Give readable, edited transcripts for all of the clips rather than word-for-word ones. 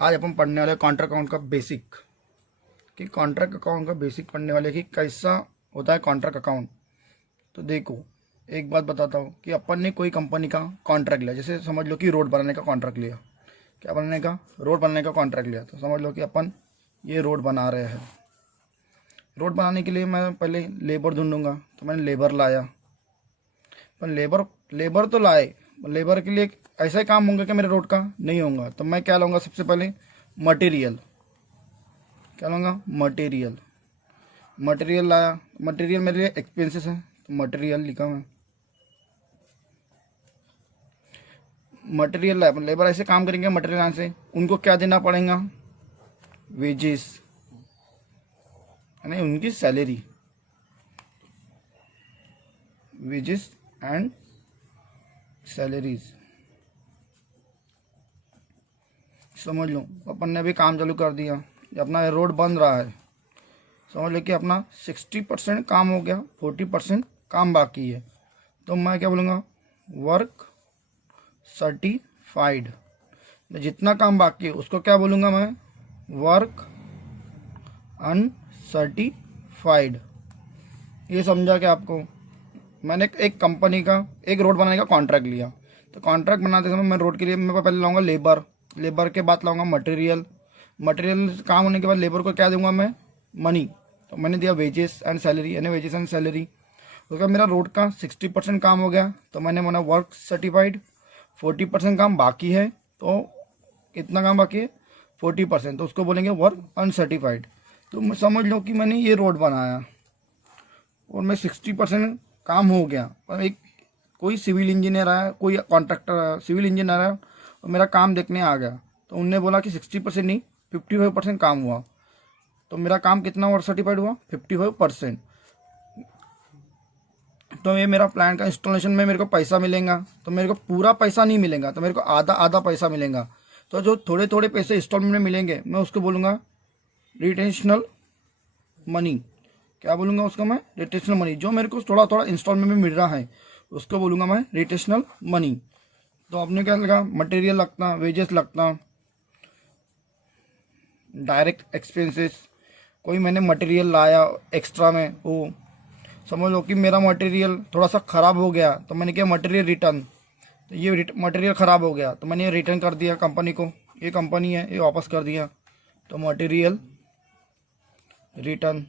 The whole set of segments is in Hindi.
आज अपन पढ़ने वाले कॉन्ट्रैक्ट अकाउंट का बेसिक, कि कॉन्ट्रैक्ट अकाउंट का बेसिक पढ़ने वाले कि कैसा होता है कॉन्ट्रैक्ट अकाउंट। तो देखो, एक बात बताता हूँ कि अपन ने कोई कंपनी का कॉन्ट्रैक्ट लिया, जैसे समझ लो कि रोड बनाने का कॉन्ट्रैक्ट लिया। क्या बनाने का? रोड बनाने का कॉन्ट्रैक्ट लिया। तो समझ लो कि अपन ये रोड बना रहे हैं। रोड बनाने के लिए मैं पहले लेबर ढूंढूंगा, तो मैंने लेबर लाया। पर लेबर तो लाए, लेबर के लिए ऐसा ही काम होगा कि मेरे रोड का नहीं होगा। तो मैं क्या लाऊंगा? सबसे पहले मटेरियल। क्या लाऊंगा? मटेरियल। मटेरियल लाया। मटेरियल मेरे लिए एक्सपेंसेस है, तो मटेरियल लिखा मैं। मटेरियल लाया, लेबर ऐसे काम करेंगे मटेरियल लाने से, उनको क्या देना पड़ेगा? वेजेस, यानी उनकी सैलरी, वेजेस एंड सैलरीज। समझ लो अपन ने अभी काम चालू कर दिया, ये अपना रोड बन रहा है। समझ लो कि अपना 60% काम हो गया, 40% काम बाकी है। तो मैं क्या बोलूँगा? Work certified. जितना काम बाकी है उसको क्या बोलूँगा मैं? Work uncertified. ये समझा क्या आपको? मैंने एक कंपनी का एक रोड बनाने का कॉन्ट्रैक्ट लिया। तो कॉन्ट्रैक्ट बनाते समय मैं रोड के लिए मैं पहले लाऊंगा लेबर, लेबर के बाद लाऊंगा मटेरियल, मटेरियल काम होने के बाद लेबर को क्या दूंगा मैं? मनी। तो मैंने दिया वेजेस एंड सैलरी, यानी वेजेस एंड सैलरी। उसके बाद मेरा रोड का 60% काम हो गया, तो मैंने बोला वर्क सर्टिफाइड। 40% काम बाकी है, तो कितना काम बाकी है? 40%, तो उसको बोलेंगे वर्क अनसर्टिफाइड। तो समझ लो कि मैंने ये रोड बनाया और मैं 60% काम हो गया। और एक कोई सिविल इंजीनियर आया, कोई कॉन्ट्रैक्टर सिविल इंजीनियर आया और मेरा काम देखने आ गया, तो उनने बोला कि 60% नहीं 55% काम हुआ। तो मेरा काम कितना और सर्टिफाइड हुआ? 55%। तो ये मेरा प्लान का इंस्टॉलेशन में मेरे को पैसा मिलेगा, तो मेरे को पूरा पैसा नहीं मिलेगा, तो मेरे को आधा आधा पैसा मिलेगा। तो जो थोड़े थोड़े पैसे इंस्टॉलमेंट में मिलेंगे मैं उसको बोलूँगा रिटेंशनल मनी। क्या बोलूँगा उसको मैं? रिटेंशनल मनी। जो मेरे को थोड़ा थोड़ा इंस्टॉलमेंट में मिल रहा है उसको बोलूँगा मैं रिटेंशनल मनी। तो आपने क्या लगा? मटेरियल लगता, वेजेस लगता, डायरेक्ट एक्सपेंसेस। कोई मैंने मटेरियल लाया एक्स्ट्रा में, वो समझ लो कि मेरा मटेरियल थोड़ा सा ख़राब हो गया, तो मैंने किया मटेरियल रिटर्न। तो ये मटेरियल ख़राब हो गया तो मैंने ये रिटर्न कर दिया कंपनी को, ये कंपनी है, ये वापस कर दिया। तो मटेरियल रिटर्न।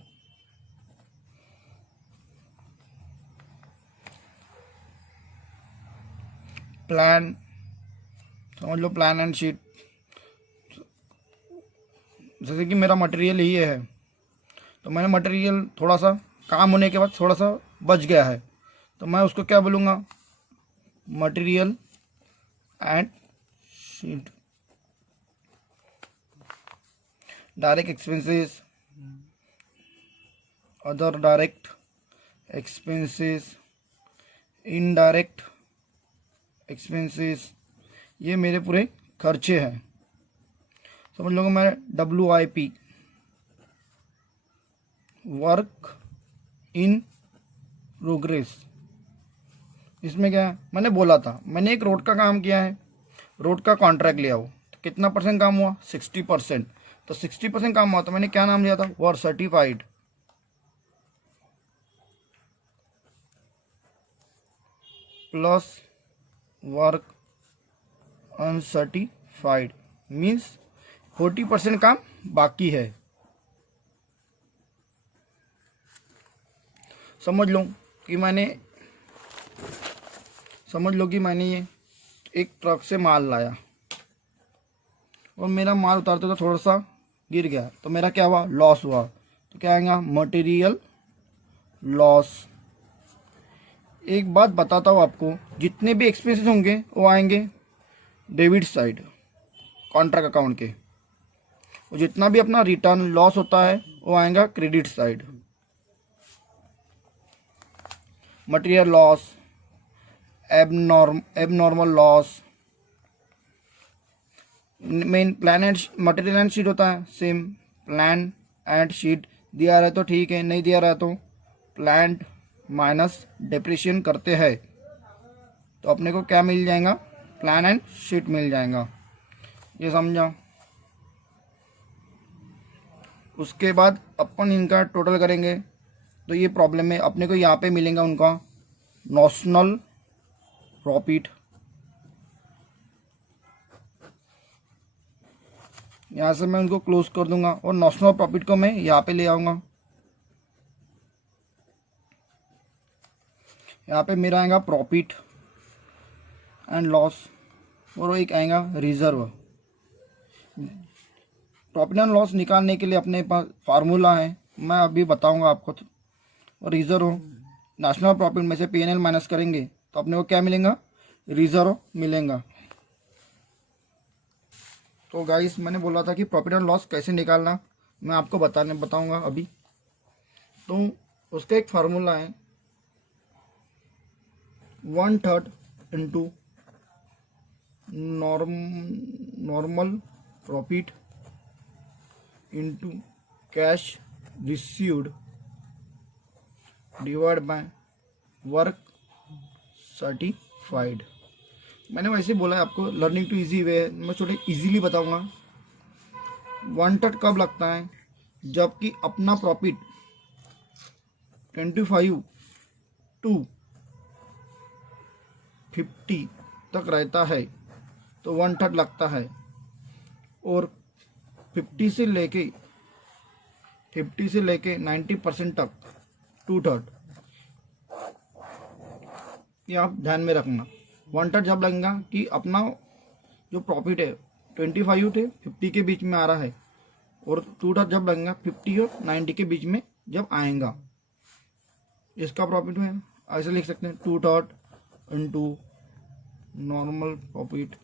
प्लान, समझ लो प्लान एंड शीट। जैसे कि मेरा मटेरियल ही है, तो मैंने मटेरियल थोड़ा सा काम होने के बाद थोड़ा सा बच गया है, तो मैं उसको क्या बोलूँगा? Material and sheet. Direct expenses, other direct expenses, indirect expenses, ये मेरे पूरे खर्चे हैं। समझ लो मैं WIP, वर्क इन प्रोग्रेस। इसमें क्या है? मैंने बोला था मैंने एक रोड का काम किया है, रोड का कॉन्ट्रैक्ट लिया हो, तो कितना परसेंट काम हुआ? 60%। तो 60% काम हुआ तो मैंने क्या नाम लिया था? Work certified. Plus work uncertified means 40% काम बाकी है। समझ लो कि मैंने ये एक ट्रक से माल लाया और मेरा माल उतारते तो थोड़ा सा गिर गया, तो मेरा क्या हुआ? लॉस हुआ। तो क्या आएगा? Material loss. एक बात बताता हूँ आपको, जितने भी एक्सपेंसेस होंगे वो आएंगे डेबिट साइड कॉन्ट्रैक्ट अकाउंट के, और जितना भी अपना रिटर्न लॉस होता है वो आएगा credit side. Material loss, abnormal loss, main plan and material and sheet होता है सेम। प्लान एंड शीट दिया रहा है तो ठीक है, नहीं दिया रहा है तो प्लांट माइनस डिप्रिशिएशन करते हैं, तो अपने को क्या मिल जाएगा? प्लान एंड शीट मिल जाएगा। ये समझा? उसके बाद अपन इनका टोटल करेंगे तो ये प्रॉब्लम है अपने को यहाँ पे मिलेगा उनका नॉशनल प्रॉफिट, यहाँ से मैं उनको क्लोज कर दूंगा और नॉशनल प्रॉफिट को मैं यहाँ पे ले आऊँगा। यहाँ पे मेरा आएगा प्रॉफिट एंड लॉस और एक आएगा रिजर्व। प्रॉफिट एंड लॉस निकालने के लिए अपने पास फार्मूला है, मैं अभी बताऊंगा आपको। और रिजर्व नेशनल प्रॉफिट में से P&L माइनस करेंगे तो अपने को क्या मिलेगा, रिजर्व मिलेगा। तो गाइस मैंने बोला था कि प्रॉफिट एंड लॉस कैसे निकालना मैं आपको बताऊंगा अभी। तो उसका एक फार्मूला है 1/3 into normal profit into cash received divide by work certified. मैंने वैसे बोला है आपको लर्निंग टू इजी वे, मैं छोटे इजीली बताऊंगा। 1/3 कब लगता है, जबकि अपना प्रॉफिट 25 to 50 तक रहता है तो 1/3 लगता है, और 50 से लेके 90% तक 2/3। ये आप ध्यान में रखना। 1/3 जब लगेगा कि अपना जो प्रॉफिट है 25 से 50 के बीच में आ रहा है, और 2/3 जब लगेगा 50 और 90 के बीच में जब आएगा, इसका प्रॉफिट है ऐसे लिख सकते हैं 2/3 into normal profit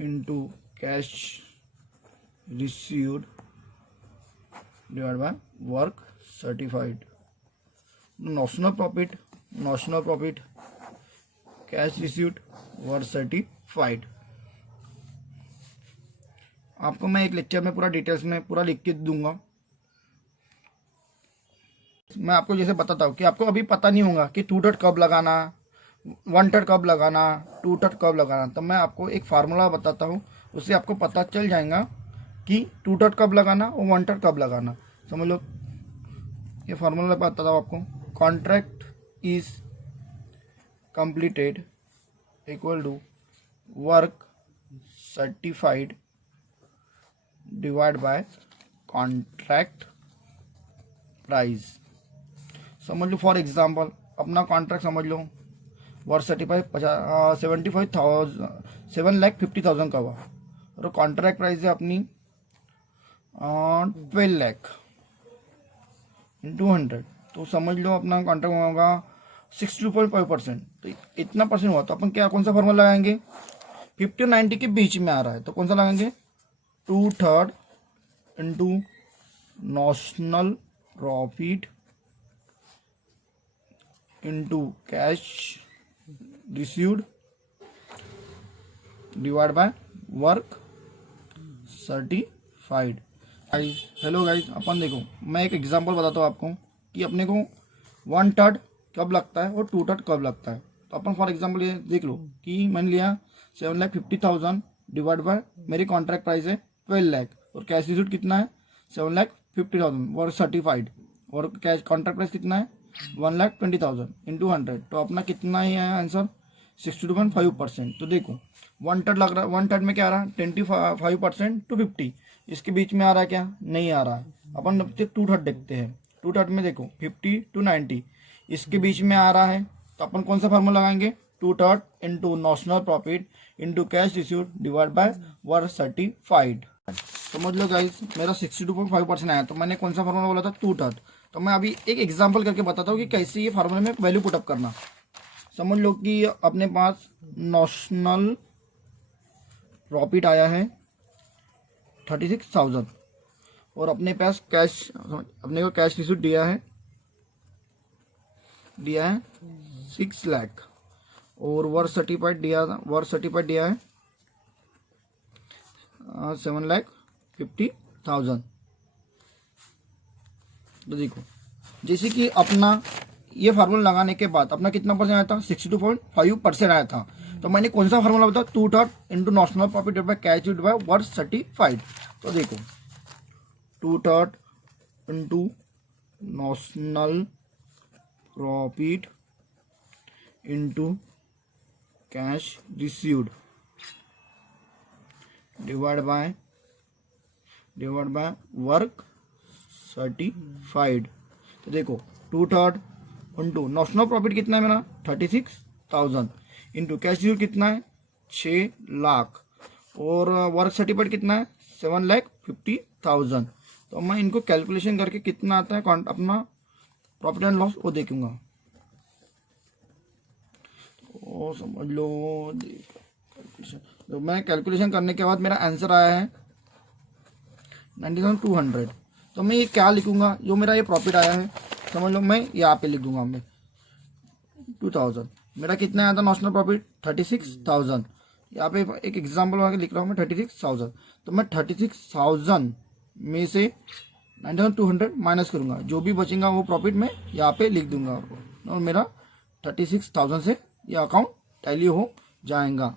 into cash received divide by work certified. Notional profit cash received work certified. आपको मैं एक लेक्चर में पूरा डिटेल्स में पूरा लिख के दूंगा। मैं आपको जैसे बताता हूँ कि आपको अभी पता नहीं होगा कि 2/3 कब लगाना, 1/3 कब लगाना, 2/3 कब लगाना। तो मैं आपको एक फार्मूला बताता हूँ, उससे आपको पता चल जाएगा कि 2/3 कब लगाना और 1/3 कब लगाना। समझ लो, ये फार्मूला बताता हूँ आपको। Contract is completed equal to work certified divide by contract price. समझ लो, फॉर एग्जांपल अपना कॉन्ट्रैक्ट समझ लो, वर्क सर्टिफाइड 7,50,000 का हुआ, और कॉन्ट्रैक्ट प्राइस है अपनी 12 लाख इंटू 100। तो समझ लो अपना कॉन्ट्रैक्ट होगा 62.5%। तो इतना परसेंट हुआ, तो अपन क्या कौन सा फॉर्मूला लगाएंगे, 50 और 90 के बीच में आ रहा है तो कौन सा लगाएंगे, 2/3 into notional profit into cash received divide by work certified. Hello guys, अपन देखो मैं एक एग्जांपल बताता हूँ आपको कि अपने को 1/3 कब लगता है और 2/3 कब लगता है। तो अपन फॉर एग्जांपल ये देख लो कि मैंने लिया 7,50,000 डिवाइड बाय मेरी कॉन्ट्रैक्ट प्राइस है 12 लाख, और कैश रिसीव्ड कितना है 7,50,000 वर्क सर्टिफाइड, और कैश कॉन्ट्रैक्ट प्राइस कितना है 1,20,000 इंटू 100। तो अपना कितना ही है आंसर, 62.5%। तो देखो 1/3 लग रहा है, 1/3 में क्या आ रहा है 25% to 50, इसके बीच में आ रहा है क्या, नहीं आ रहा है। अपन 2/3 देखते हैं, 2/3 में देखो 50 to 90 इसके बीच में आ रहा है, तो अपन कौन सा फार्मूला लगाएंगे, 2/3 into notional profit into cash received divide by work certified. समझ लो गाइस, मेरा 62.5% आया, तो मैंने कौन सा फार्मूला बोला था, 2/3। तो मैं अभी एक एग्जांपल करके बताता हूँ कि कैसे ये फार्मूले में वैल्यू पुटअप करना। समझ लो कि अपने पास नॉशनल प्रॉफिट आया है 36,000, और अपने पास कैश, अपने को कैश रिसीव्ड दिया है 6 लाख, और वर्क सर्टिफाइड दिया है 7,50,000। तो देखो जैसे कि अपना ये फार्मूला लगाने के बाद अपना कितना परसेंट आया था, 62.5% आया था। तो मैंने कौन सा फार्मूला बताया, 2/3 into notional profit by cash by work certified. तो देखो 2/3 into notional profit into cash received divide by work certified. तो देखो 2/3 इंटू नॉशनल प्रॉफिट कितना है मेरा 36,000 इंटू कैश रिसीव्ड कितना है 6 लाख और वर्क सर्टिफाइड कितना है 7,50,000। तो मैं इनको कैलकुलेशन करके कितना आता है अपना प्रॉफिट एंड लॉस वो देखूंगा। तो समझ लो कैलकुलेशन। तो मैं कैलकुलेशन करने के बाद मेरा आंसर आया है 90,200। तो मैं ये क्या लिखूंगा, जो मेरा ये प्रॉफिट आया है समझ लो, मैं यहाँ पे लिख दूंगा मैं 2,000। मेरा कितना आया था नॉशनल प्रॉफिट 36,000। यहाँ पे एक एग्जाम्पल वाके लिख रहा हूँ मैं 36,000। तो मैं 36,000 में से 90,200 माइनस करूंगा, जो भी बचेगा वो प्रॉफिट मैं यहाँ पे लिख दूंगा और मेरा 36,000 से ये अकाउंट टैली हो जाएगा।